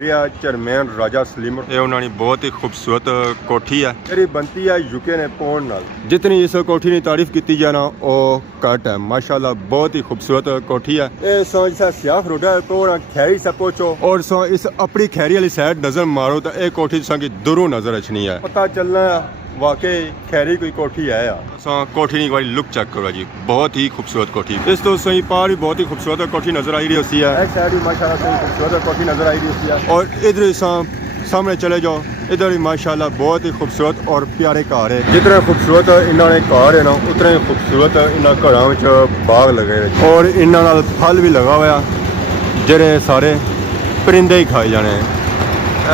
Chairman राजा सलीम उन्होंने बहुत ही खूबसूरत कोठी है जी बनती है यूके ने पौन नाल जितनी इस कोठी की तारीफ की जाना वो घट है माशाल्लाह बहुत ही खूबसूरत कोठी है सियाह रोड है तो खैरी से पहुंचो और इस अपनी खैरी वाली साइड नजर मारो तो यह कोठी की दूरों नजर अचनी है पता चलना वाकई खैरी कोई कोठी है कोठी की वाली लुक चेक करो जी बहुत ही खूबसूरत कोठी इस तो सही पार भी बहुत ही खूबसूरत कोठी नजर आई रही होती है माशाल्लाह खूबसूरत कोठी नजर आई रही होती है और इधर सामने चले जाओ इधर ही माशाल्लाह बहुत ही खूबसूरत और प्यारे घर है जितने खूबसूरत इन्होंने घर है ना उतने खूबसूरत इन्होंने घरों बाग लगे और इन्होंने फल भी लगा हुआ जेरे सारे परिंदे ही खाए जाने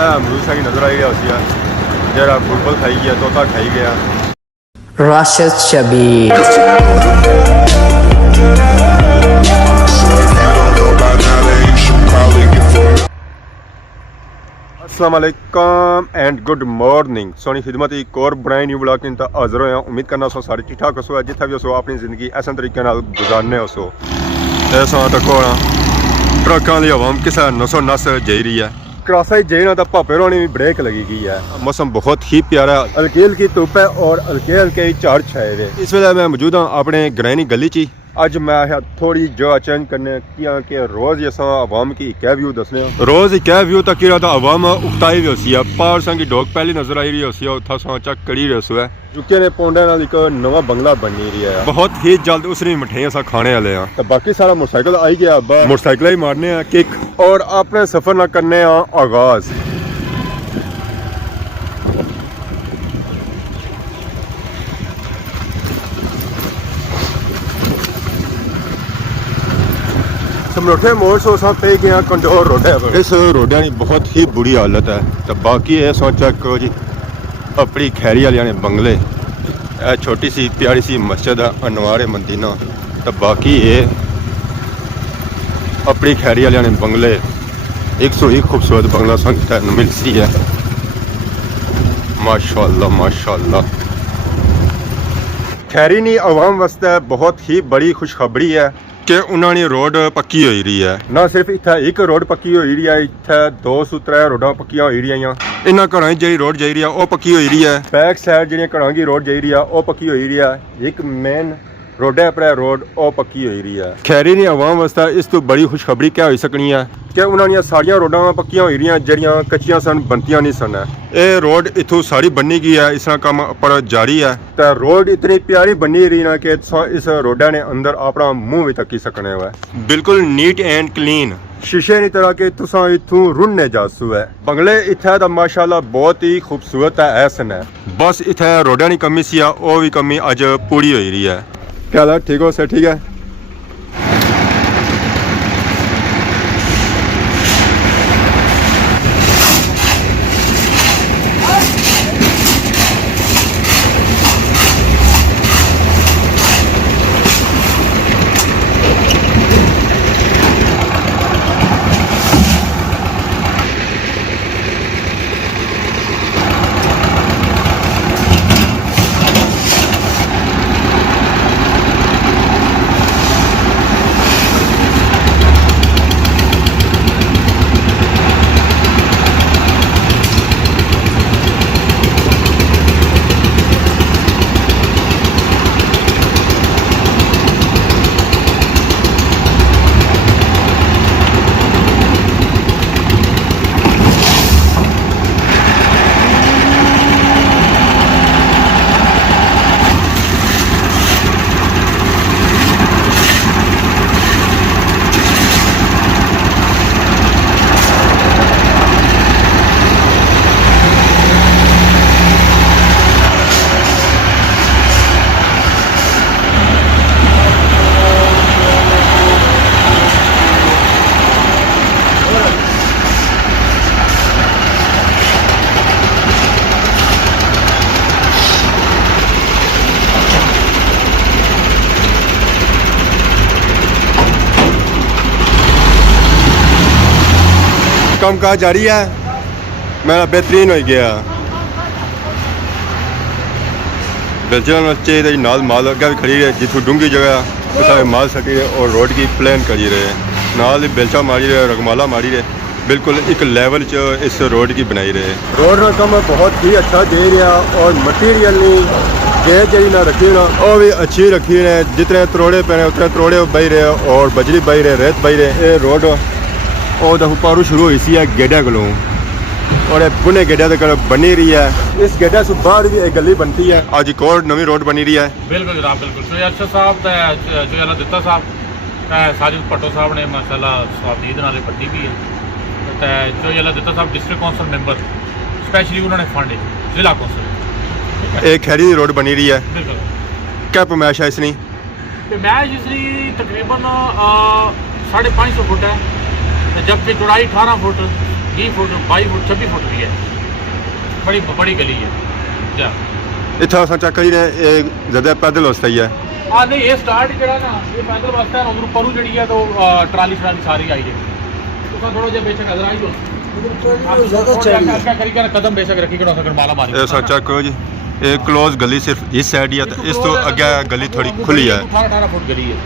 अमरूद की नजर आई होती है जरा बुलबुल खाई गया तोता खाई गया राशिद शबीर अस्सलाम वालेकुम एंड गुड मॉर्निंग सोनी खिदमत एक और बनाई न्यू ब्लॉग इन हाजिर होया उम्मीद करना सो सारे ठीक ठाक हो जिथे भी हो अपनी जिंदगी ऐसे तरीके नाल गुजारने हो ऐसा तको ट्रकों की आवाम किसा नसो नस जाई रही है क्रॉसा जेना तो भापे रोनी भी ब्रेक लगी गई है मौसम बहुत ही प्यारा हल्की हल्की धुप है और हल्के हल्के झाड़ छाए हुए इस वेले मैं मौजूद हाँ अपने ग्रैनी गली च अज मैं थोड़ी जगह चेंज करने कि रोज अस आवाम की एक व्यू दसने रोज एक व्यू तक आवाम उगताई भी होती है पार संग डॉग पहली नजर आई रही होती है उथा सा चक कड़ी रही है यूके ने पौंडे नाल एक नवा बंगला बनी रही है बहुत ही जल्द उसने मिठाइयां सा खाने वाले हैं तो बाकी सारा मोटरसाइकिल आई गया मोटरसाइकिल ही मारने हैं किक और अपने सफर ना करने आगाज समरोठे मोड़ सो पे गया कंडोर रोड है इस रोडा की बहुत ही बुरी हालत है तो बाकी ये सोचा करो जी अपनी खैरी वाले ने बंगले छोटी सी प्यारी सी मस्जिद है अनवार मदीना तो बाकी ये अपनी खैरी वाले ने बंगले एक सौ एक खूबसूरत बंगला संगत मिलती है माशाल्लाह माशाल्लाह खैरी नी आवाम वास्ते बहुत ही बड़ी खुशखबरी है कि उन्होंने रोड पक्की हो रही है ना सिर्फ इतना एक रोड पक्की हो रही है इतना 203 रोडा पक्की हो रही हैं इन्होंने घर जी रोड जा रही है वह पक्की हो रही है बैक साइड जी घर की रोड जा रही है वह पक्की हो रही है एक मेन रोडे पर रोड वह पक्की हो रही है खैरी ने आवाम वास्ते इस तो बड़ी खुशखबरी क्या हो सकनी है कि उन्होंने सारिया रोडा पक्कियां हो रही जड़ियाँ कच्चियां सन बनतियां नहीं सन ये रोड इतों सारी बनी गई है इसका काम पर जारी है तो रोड इतनी प्यारी बनी रही ना कि इस रोडा ने अंदर अपना मुंह भी तकी सकने हुआ बिल्कुल नीट एंड क्लीन शीशे की तरह के तुसा इथों रुनने जासू है बंगले इत्थे तो माशाल्लाह बहुत ही खूबसूरत है ऐसन है बस इत्थे रोडा की कमी सी वो भी कमी अज पूरी हो रही है क्या ठीक हो सर ठीक है काम काज जारी है मेरा बेहतरीन हो गया बेलचल चाहिए नाल माल अगर भी खड़ी रहे जितों डूंगी जगह माल सटी रहे और रोड की प्लान करी रहे नाल बेलचा मारी रहे रगमाला मारी रहे ਬਿਲਕੁਲ ਇੱਕ ਲੈਵਲ 'ਚ ਇਸ ਰੋਡ ਕੀ ਬਣਾਈ ਰਹੇ ਰੋਡ ਦਾ ਕੰਮ ਬਹੁਤ ਹੀ ਅੱਛਾ ਦੇ ਰਿਹਾ ਔਰ ਮਟੀਰੀਅਲ ਨਹੀਂ ਗੈਸ ਜਿਹੜੀ ਨਾ ਰੱਖੀ ਨਾ ਉਹ ਵੀ ਅੱਛੀ ਰੱਖੀ ਨੇ ਜਿਤਨੇ ਤਰੋੜੇ ਪੈਣੇ ਉਤਨੇ ਤਰੋੜੇ ਬਈ ਰਹੇ ਔਰ ਬਜਰੀ ਬਈ ਰਹੇ ਰੇਤ ਬਈ ਰਹੇ ਇਹ ਰੋਡ ਉਹ ਦਾ ਉਪਰੋਂ ਸ਼ੁਰੂ ਹੋਈ ਸੀ ਇਹ ਗੇੜਾ ਕੋਲੋਂ और ये पुणे गेड़ा तक बनी रही है इस गेड़ा से बाहर भी एक गली बनती है आज एक और नवी रोड बनी रही है बिल्कुल जनाब बिल्कुल सो अरशद साहब ते जो अल्लाह दिता साहब साजिद भट्टो साहब ने माशाल्लाह स्वाबदीद नाले पट्टी भी है ते जो अल्लाह दिता साहब डिस्ट्रिक्ट कौंसल मेंबर स्पेशली उन्होंने फंड जिला कौंसल एक खैरी रोड बनी रही है बिल्कुल क्या पैमाइश है इसकी मैच इसकी तकरीबन 550 फुट है जबकि चौड़ाई 18 फुट 20 फुट 22 फुट 26 फुट भी है बड़ी गली है जा इतना असा चेक करी ये ज़्यादा पैदल वास्ते ही है हाँ नहीं ये स्टार्ट जरा ना ये पैदल वास्ते है उधर परू जी है तो ट्राली सारी आई है तो थोड़ा जिहा बेशक नजर आई हो कदम बेशक रखी कि माला मारी ऐसा चेक करो जी ये क्लोज गली सिर्फ इस साइड ही है तो इस तो अगे गली थोड़ी खुली है 18 फुट गली है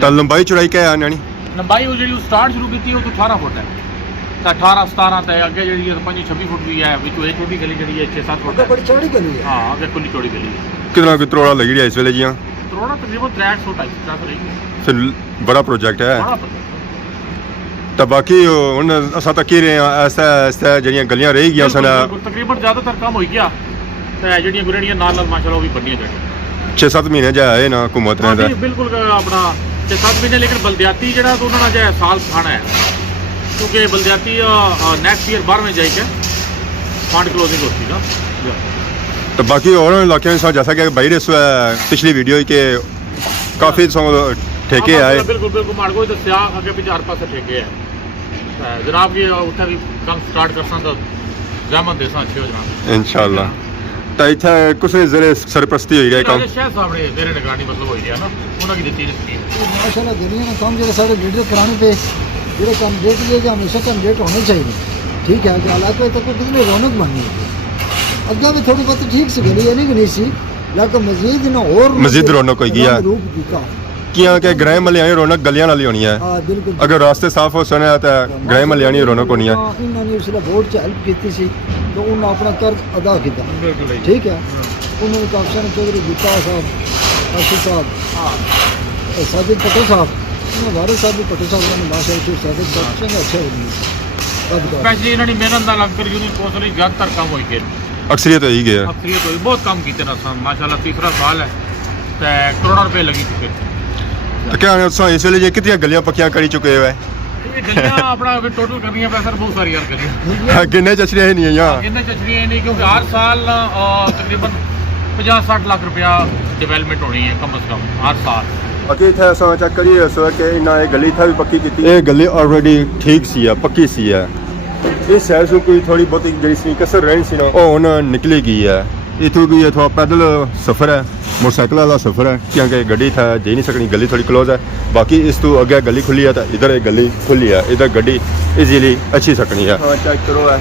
तो लंबाई चौड़ाई क्या है नानी लंबाई वो जी स्टार्ट शुरू की वो तो 18 फुट है 18 17 ते अगे जी 25 26 फुट भी है बिचो ये छोटी गली जी है 6 7 फुट बड़ी चौड़ी गली है हाँ अगे खुली चौड़ी गली है कितना कोई त्रोड़ा लगी रही है इस वेले जी करोड़ा तकरीबन 300 250 रहेगी फिर बड़ा प्रोजेक्ट है बड़ा तो बाकी हुन असां तक ही रहे हैं ऐसा ऐसा जड़ियां गलियां रह गई सन तकरीबन ज़्यादातर काम हो गया ते जड़ियां गुरड़ियां नाल माशाल्लाह वो भी बनियां जाए 6-7 महीने जाए ना हुकूमत ने बिल्कुल अपना 6-7 महीने लेकिन बलदियाती जड़ा तो उन्होंने जो साल खाना है क्योंकि बलदियाती नेक्स्ट ईयर 12 में जाएगा फंड क्लोजिंग होती ना तो बाकी और इलाके में जैसा कि भाई रेस पिछली वीडियो के काफ़ी ठेके आए बिल्कुल बिल्कुल माड़को ही दसिया अगे भी 4 पासे ठेके है जनाब जी उत्थे भी कम स्टार्ट कर तो जहमत देसा अच्छे हो जनाब इंशाल्लाह तो इतना कुछ जरे सरपरस्ती हुई है काम शाह साहब ने मेरे निगरानी मतलब हो गया ना उन्होंने दी स्कीम माशाल्लाह दुनिया में काम जो सारे वीडियो कराने पे जो कैंडिडेट ये जो हमेशा कैंडिडेट होने चाहिए ठीक है कि इलाके तक कितनी रौनक बननी है अगर भी थोड़ी बहुत ठीक से गली है नहीं सी लेकिन मजीद ना और मजीद रौनक होगी है रूप दिखा किया के ग्राम मलियानी रौनक गलियां वाली होनी है हां बिल्कुल अगर रास्ते साफ हो सने तो ग्राम मलियानी रौनक होनी है इन्होंने उसला बोर्ड च हेल्प की सी तो उन्होंने अपना कर्ज अदा किया बिल्कुल ठीक है उन्होंने काफी चौधरी गुप्ता साहब आशिफ साहब साजिद पटेल साहब उन्होंने वारिस साहब भी पटेल साहब ने माशा साजिद साहब अच्छे हो स्पेशली इन्होंने मेहनत नाल अंकर यूनियन कौंसल ज़्यादातर काम हो गए अक्सरियत हो ही गया अक्सरियत होई बहुत काम कीते ना माशाल्लाह तीसरा साल है ते करोड़ों रुपए लगी चुके तो क्या इस वेले जी कितनी गलियां पक्कियां करी चुके हुए ये गलियां अपना टोटल करनी है पैसा बहुत सारी यार गलियां गिनने चचरियां नहीं है यहाँ गिनने चचरी नहीं क्योंकि हर साल तकरीबन 50-60 लाख रुपया डेवलपमेंट होनी है कम से कम हर साल बाकी इतना असां चेक करिए सो कि इन्ना ये गली था भी पक्की की ये गली ऑलरेडी ठीक सी है पक्की सी है इस साइड से कोई थोड़ी बहुत जड़ी सी कसर रहनी सी ना वो हुन निकली गई है इतों भी थोड़ा पैदल सफ़र है मोटरसाइकिल वाला सफ़र है क्योंकि गड्डी था जा नहीं सकनी गली थोड़ी क्लोज है बाकी इस तो अगे गली खुली है तो इधर एक गली खुली है इधर गड्डी इजीली अच्छी सकनी है चेक करो है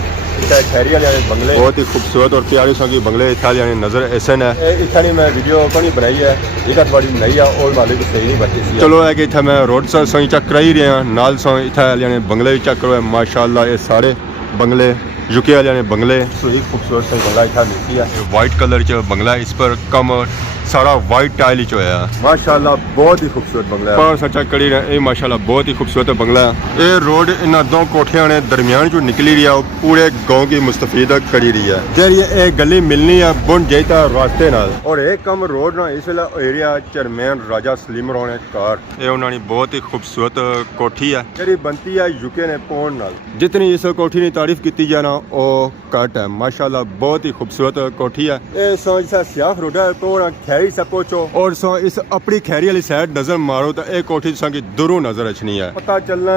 खैरी वाले बंगले बहुत ही खूबसूरत और प्यारे संगी बंगले इतना नज़र ऐसा है इतना मैं वीडियो को नहीं बनाई है इधर थोड़ी नई है और वाले भी सही नहीं बची चलो है कि इतना मैं रोड संग चेक कराई रहा नाल संग इतना बंगले भी चेक करो माशाल्लाह ये सारे बंगले यूके वाले बंगले सही खूबसूरत से बंगला इतना मिलती है वाइट कलर च बंगला इस पर कम सारा वाइट टाइल ही होया माशाल्लाह बहुत ही खूबसूरत बंगला है पर सच्चा कड़ी ये माशाल्लाह बहुत ही खूबसूरत बंगला है ये रोड इन दो कोठियां ने दरमियान जो निकली रही है पूरे गांव की मुस्तफीद करी रही है जरी ये गली मिलनी है बुन जाता रास्ते नाल और एक कम रोड ना इस वेले एरिया चेयरमैन राजा सलीम रोने कार ये उन्होंने बहुत ही खूबसूरत कोठी है जरी बनती है यूके ने पौन नाल जितनी इस कोठी की तारीफ की जाना वो घट है माशाल्लाह बहुत ही खूबसूरत कोठी है ये समझ सा सियाफ रोड है तो खैरी से पहुंचो और सो इस अपनी खैरी वाली साइड नजर मारो तो एक कोठी की दूरों नजर अच्छनी है पता चलना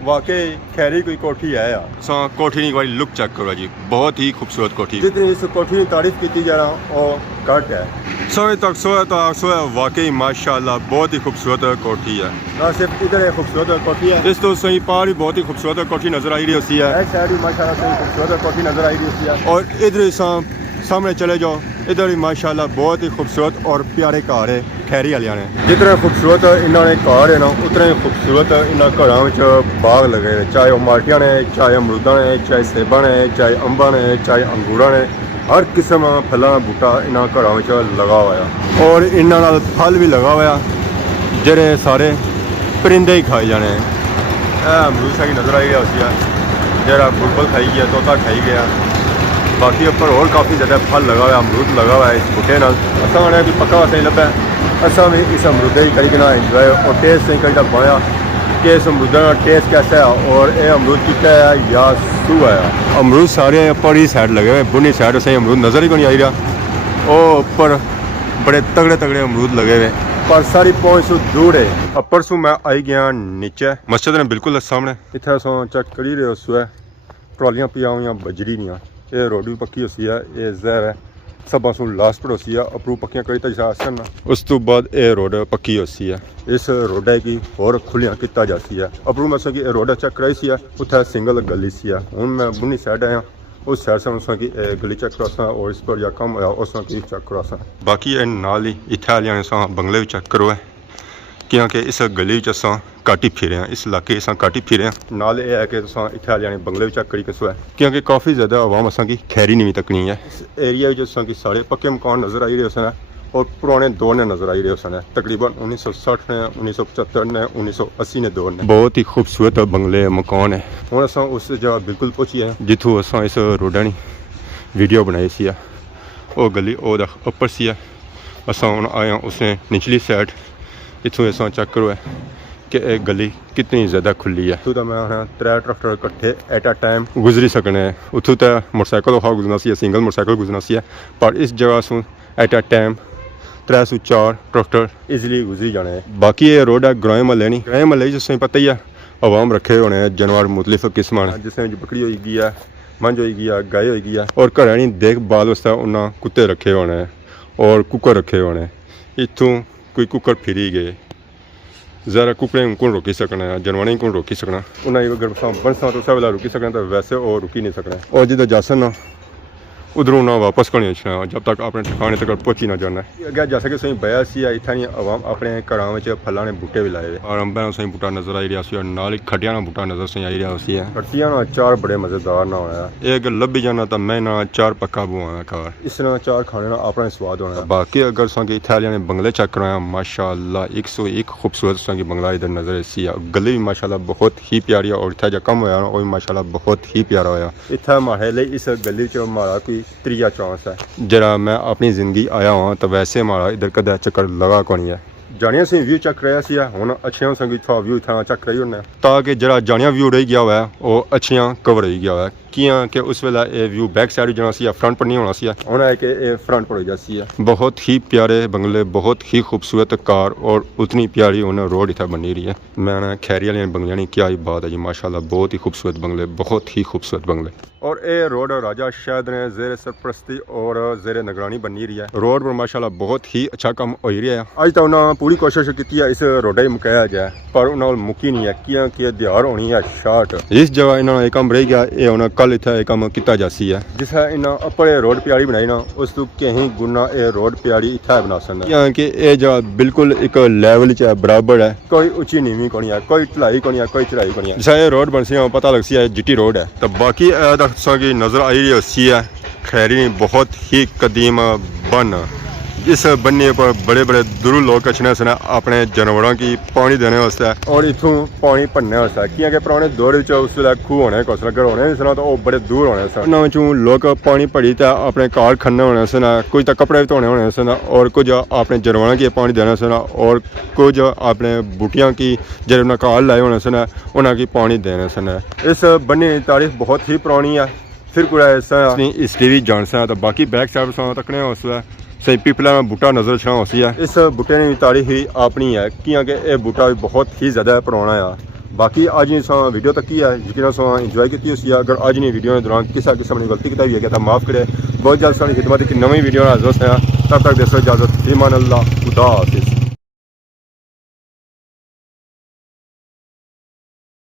वाकई खैरी कोई कोठी है सो कोठी की वाली लुक चेक करो जी बहुत ही खूबसूरत कोठी जितनी इस कोठी की तारीफ की जाना वो घट है सोए तक वाकई माशाल्लाह बहुत ही खूबसूरत कोठी है ना सिर्फ इधर एक खूबसूरत कोठी है इस तो सही पार भी बहुत ही खूबसूरत कोठी नजर आई रही होती है शायद माशाल्लाह सही खूबसूरत कोठी नजर आई रही होती है और इधर सामने चले जाओ, इधर ही माशाल्लाह बहुत ही खूबसूरत और प्यारे घर है खैरी वालियां ने। जितने खूबसूरत इन्होंने घर है ना, उतने ही खूबसूरत इन्होंने घरों में बाग लगे हैं, चाहे वो माल्टियां ने, चाहे अमरूदा ने, चाहे सेबा ने, चाहे अंबा ने, चाहे अंगूरा ने, हर किस्म का फलों का बूटा इन्होंने घरों में लगा हुआ है। और इन्होंने फल भी लगा हुआ जेरे सारे परिंदे ही खाए जाने। अमरूद सा नज़र आई गया उसी जरा बुलबुल खाई गया, तोता खाई गया, बाकी ऊपर और काफ़ी ज़्यादा फल लगा हुआ है, अमरूद लगा हुआ है इस बूटे नाल। असा उन्हें भी पक्का वैसे लभा असा भी इस अमरूदे की करी ना इंजॉय और टेस्ट नहीं करी पाया कि इस अमरूदा का टेस्ट कैसा है और ये अमरूद कितना है या सू है। अमरूद सारे ऊपर ही साइड लगे हुए, बुनी साइड से अमरूद नज़र ही को नहीं आई रहा। और ऊपर बड़े तगड़े तगड़े अमरूद लगे हुए, पर सारी पहुँच सू दूर है। अपर सू मैं आई गया नीचे मस्जिद ने बिल्कुल सामने, इतना सो चेक करी रहे उस ट्रॉलियां पिया हुई बजरी दियाँ। ये रोड भी पक्की होसी है, ये जहर है सब सू लास्ट पर होसी है, अपरू पक्कियां करी तो आसन उस तो बाद ये रोड पक्की होसी है। इस रोड की होर खुलियां किता जाती है। अपरू मैं कि रोड चेक कराई सी है, उत्थे सिंगल गली सी है। हूँ मैं बुनी साइड आया, उस साइड से उसमें की गली चेक करासा और इस पर या कम होया उसमें की चेक करासा। बाकी नाल ही इत्थे वालियां ने बंगले भी चेक करो है, क्योंकि इस गली असा घट ही फिरे हैं, इस इलाके असा घट ही फिरे हैं। नाल यह है कि इत्थे वाले बंगले भी चेक करी कसो है, क्योंकि काफ़ी ज़्यादा आवाम असा की खैरी नहीं तकनी है। इस एरिया असा की सारे पक्के मकान नज़र आई रहे सन और पुराने दौर ने नज़र आई रहे सन, तकरीबन 1960 ने, 1975 ने, 1980 ने दौर ने। बहुत ही खूबसूरत बंगले मकान है। हूँ असा उस जगह बिल्कुल पहुँची है जितों असा इस रोडा की वीडियो बनाई सी। वो गली वो उपर सी है, असा हूँ आया उसने निचली साइड। इतों असा चेक करो है कि एक गली कितनी ज़्यादा खुली है। इतों तो मैं हाँ 3 ट्रैक्टर इकट्ठे एट अ टाइम गुजरी सकने। उतों तो मोटरसाइकिल वहाँ गुजरना सी, सिंगल मोटरसाइकिल गुजरना सी, पर इस जगह से एट अ टाइम 3 से 4 ट्रैक्टर ईजिली गुजरी जाने हैं। बाकी ये रोड है ग्राए महल्ले नहीं, ग्राए महल्ले जिसमें पता ही है आवाम रखे होने हैं, जानवर मुख्तलिफ किस्म जिसमें बकरी होगी है, मंझ होगी है, गाय होगी है, और घर देखभाल वास्ते उन्हें कुत्ते रखे होने हैं और कुकर रखे होने हैं। इतों कोई कुकर फिरी गए, ज़रा कुकड़े कौन रोकी सकना है, जानवर कौन रोकी सकना, उन्हें अगर बनसा तो उस वेला रुकी सकना, तो वैसे और रुकी नहीं सकना। और जिधर जासन ना उधरों ना वापस को नहीं अच्छा जब तक अपने ठिकाने तक पहुँची ना जाना है। अगर जैसा कि सही बया सी इतना आवाम अपने घरों में फलों ने बूटे भी लाए और अंबा सही बूटा नज़र आई रहा और नाल ही खटिया ना बूटा नज़र सही आई रहा है। खटिया ना अचार बड़े मज़ेदार ना होया, एक लभी जाना तो मैं ना अचार पक्का बुआना घर, इस तरह अचार खाने ना अपना स्वाद होना। बाकी अगर संगे इत्थे ने बंगले चेक कराया माशाअल्लाह 101 खूबसूरत संगी बंगला इधर नज़र सी है। गली भी माशाअल्लाह बहुत ही प्यारी है और इतना जो कम होया वो भी माशाअल्लाह बहुत ही प्यारा होया। इतना हमारे लिए इस गली च हमारा कोई 3 चांस है जरा मैं अपनी ज़िंदगी आया हूँ, तो वैसे हमारा इधर कदा चक्कर लगा को नहीं है। जानिया से व्यू चेक कराया सी हूँ अच्छिया संगी था व्यू इतना चेक कराई होने, ताकि जरा जानिया व्यू रही गया हुआ है वो अच्छिया कवर रही गया हुआ है। कि उस वेला ये व्यू बैक साइड जाना सी, फ्रंट पर नहीं होना सी, होना है कि ये फ्रंट पर हो जाती है। बहुत ही प्यारे बंगले, बहुत ही खूबसूरत कार और उतनी प्यारी उन्हें रोड इतना बनी रही है। मैंने खैरी वाले बंगलियाँ नहीं क्या ही बात है जी, माशाल्लाह बहुत ही खूबसूरत बंगले, बहुत ही खूबसूरत बंगले। और ये रोड राजा शायद ने जेर सरपरस्ती और जेर निगरानी बनी रही है। रोड पर माशाल्लाह बहुत ही अच्छा काम हो रहा है। अज तक उन्होंने पूरी कोशिश की है इस रोड ही मुकाया जाए, पर उन्होंने मुकी नहीं है क्योंकि दिहाड़ होनी है शार्ट। इस जगह इन्होंने एक काम रह गया, ये उन्हें कल इतना काम किया जासी है जिससे इन्हें अपने रोड प्यारी बनाई ना, उस तो कहीं गुना ये रोड प्यारी इतना बना सकता क्योंकि ये जगह बिल्कुल एक लेवल च बराबर है, कोई उची नीवी को नहीं है, कोई ढलाई को नहीं है, कोई चढ़ाई को नहीं है। जैसे ये रोड बन सी पता लग सी है जीटी रोड है। तो बाकी की नज़र आई रही सी है खैरी बहुत ही कदीम बन, इस बनने पर बड़े बड़े दूर लोग कचने से अपने जानवरों की पानी देने वास्ते और इतों पानी भरने वास्ते, क्योंकि पुराने दौर उस वे खूह होने घर होने सन तो बड़े दूर होने सन। उन्होंने लोग पानी भरी तो अपने कार खन्ने होने सन, कुछ तो कपड़े भी धोने होने सन और कुछ अपने जानवरों की पानी देने सन और कुछ अपने बूटियां की जो उन्हें कार लाए होने सन उन्हें पानी देने सन। इस बनने की तारीख बहुत ही पुरानी है, फिर कोई इस टीवी जान सा। तो बाकी बैक साइड तकने उस सही पीपला बूटा नज़र छा होती है। इस बूटे ने भी तारीख ही अपनी है क्योंकि यह बूटा भी बहुत ही ज़्यादा पुराना है। बाकी अज नहीं वीडियो तक ही है यकीन इंजॉय की उसी। अगर अज नहीं वीडियो के दौरान किसी किस्म की गलती की है तो माफ़ करे। बहुत जल्द सारी खिदमत की नवी वीडियो हाजिर है, तब तक देसो इजाज़त, ईमान अल्लाह, खुदा हाफिज़।